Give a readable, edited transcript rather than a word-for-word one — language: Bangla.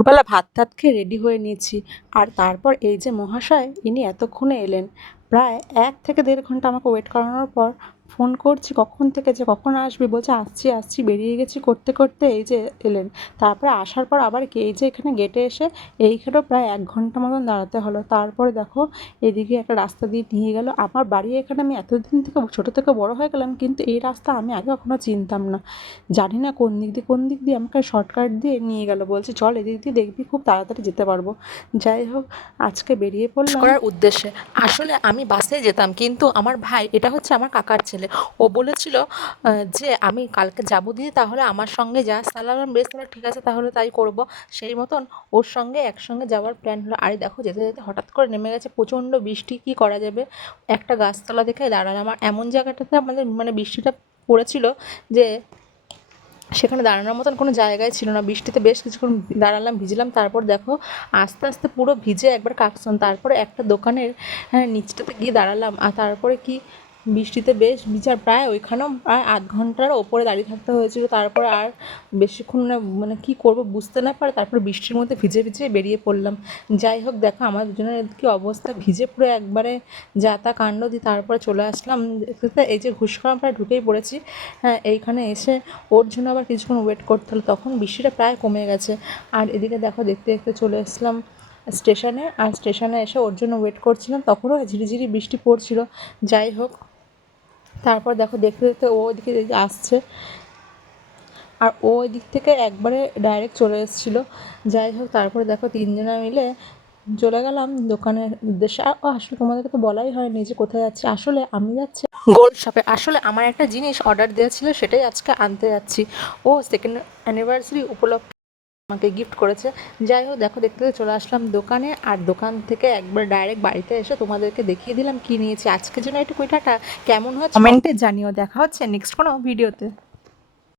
দুপুরবেলা ভাত টাত খেয়ে রেডি হয়ে নিয়েছি। আর তারপর এই যে মহাশয়, ইনি এতক্ষণে এলেন। প্রায় ১ থেকে ১.৫ ঘন্টা আমাকে ওয়েট করানোর পর ফোন করছি কখন থেকে, যে কখন আসবি, বলছে আসছি আসছি বেরিয়ে গেছি করতে করতে এই যে এলেন। তারপরে আসার পর আবার এই যে এখানে গেটে এসে এইখানেও প্রায় ১ ঘন্টা মতন দাঁড়াতে হলো। তারপরে দেখো এদিকে একটা রাস্তা দিয়ে নিয়ে গেল। আমার বাড়ি এখানে, আমি এতদিন থেকে ছোটো থেকে বড় হয়ে গেলাম, কিন্তু এই রাস্তা আমি আগে কখনো চিনতাম না। জানি না কোন দিক দিয়ে আমাকে শর্টকাট দিয়ে নিয়ে গেল, বলছে চল এদিক দিয়ে, দেখবি খুব তাড়াতাড়ি যেতে পারবো। যাই হোক, আজকে বেরিয়ে পড়লাম করার উদ্দেশ্যে। আসলে আমি বাসে যেতাম, কিন্তু আমার ভাই, এটা হচ্ছে আমার কাকার ছেলে, ও বলেছিল যে আমি কালকে যাবো দিদি, তাহলে আমার সঙ্গে যাস। তাহলে আমি বেশ, তাহলে ঠিক আছে, তাহলে তাই করব। সেই মতন ওর সঙ্গে একসঙ্গে যাওয়ার প্ল্যান হলো। আরে দেখো, যেতে যেতে হঠাৎ করে নেমে গেছে প্রচণ্ড বৃষ্টি, কী করা যাবে, একটা গাছতলা দেখে দাঁড়ালাম। আর এমন জায়গাটাতে আমাদের মানে বৃষ্টিটা পড়েছিল যে সেখানে দাঁড়ানোর মতন কোনো জায়গায় ছিল না। বৃষ্টিতে বেশ কিছুক্ষণ দাঁড়ালাম, ভিজলাম। তারপর দেখো আস্তে আস্তে পুরো ভিজে একবার কাকসন। তারপরে একটা দোকানের নিচটাতে গিয়ে দাঁড়ালাম। আর তারপরে কি বৃষ্টিতে বেশ ভিজার, প্রায় ওইখানেও প্রায় ০.৫ ঘন্টার ওপরে দাঁড়িয়ে থাকতে হয়েছিল। তারপরে আর বেশিক্ষণ মানে কী করবো বুঝতে না পারে, তারপরে বৃষ্টির মধ্যে ভিজে ভিজে বেরিয়ে পড়লাম। যাই হোক, দেখো আমার দুজনের কী অবস্থা, ভিজে পুরো একবারে যা তা কাণ্ড। দিয়ে তারপরে চলে আসলাম। এই যে ঘুষখোরা প্রায় ঢুকেই পড়েছি। হ্যাঁ, এইখানে এসে ওর জন্য আবার কিছুক্ষণ ওয়েট করতে হলো, তখন বৃষ্টিটা প্রায় কমে গেছে। আর এদিকে দেখো দেখতে দেখতে চলে এসলাম স্টেশনে। আর স্টেশনে এসে ওর জন্য ওয়েট করছিলাম, তখনও ঝিরিঝিরি বৃষ্টি পড়ছিল। যাই হোক, তারপর দেখো দেখতে দেখতে ও ওইদিকে আসছে, আর ও ওই দিক থেকে একবারে ডাইরেক্ট চলে এসেছিলো। যাই হোক, তারপরে দেখো তিনজনা মিলে চলে গেলাম দোকানের উদ্দেশ্যে। আর আসলে তোমাদেরকে তো বলাই হয়নি যে কোথায় যাচ্ছি। আসলে আমি যাচ্ছি গোল্ড শপে। আসলে আমার একটা জিনিস অর্ডার দেওয়া ছিল, সেটাই আজকে আনতে যাচ্ছি। ও সেকেন্ড অ্যানিভার্সারি উপলক্ষে আমাকে গিফট করেছে। যাই হোক, দেখো দেখতে দেখতে চলে আসলাম দোকানে। আর দোকান থেকে একবার ডাইরেক্ট বাড়িতে এসে তোমাদেরকে দেখিয়ে দিলাম কী নিয়েছি। আজকের জন্য একটু কুইটাটা কেমন হচ্ছে কমেন্টে জানিও। দেখা হচ্ছে নেক্সট কোনো ভিডিওতে।